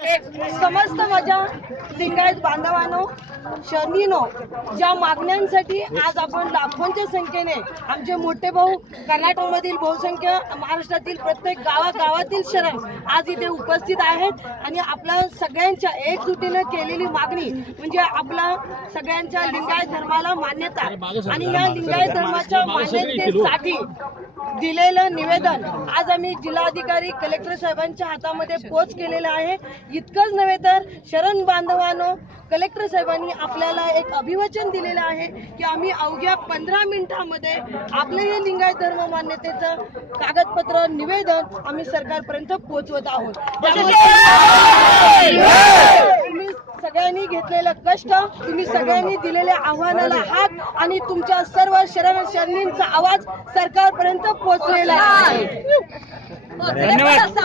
समस्त माझ्या लिंगायत बांधवांनो शनीनो ज्या मागण्यांसाठी आज आपण लाखोंच्या संख्येने आमचे मोठे भाऊ कर्नाटकमधील बहुसंख्य महाराष्ट्रातील प्रत्येक गावागावातील शरण आज इथे उपस्थित आहेत आणि आपल्या सगळ्यांच्या एकजुटीनं केलेली मागणी म्हणजे आपला सगळ्यांच्या लिंगायत धर्माला मान्यता आणि या लिंगायत धर्माच्या मान्यतेसाठी दिलेलं निवेदन आज आम्ही जिल्हाधिकारी कलेक्टर साहेबांच्या हातामध्ये पोच केलेलं आहे. इतकंच नव्हे तर शरण बांधवानो कलेक्टर साहेबांनी आपल्याला एक अभिवचन दिलेलं आहे की आम्ही अवघ्या पंधरा मिनिटांमध्ये आपलं हे लिंगायत धर्म मान्यतेचं कागदपत्र निवेदन आम्ही सरकारपर्यंत पोहोचवत आहोत. तुम्ही सगळ्यांनी घेतलेलं कष्ट तुम्ही सगळ्यांनी दिलेल्या आव्हानाला हात आणि तुमच्या सर्व शरण शरणींचा आवाज सरकारपर्यंत पोहोचलेला आहे. धन्यवाद.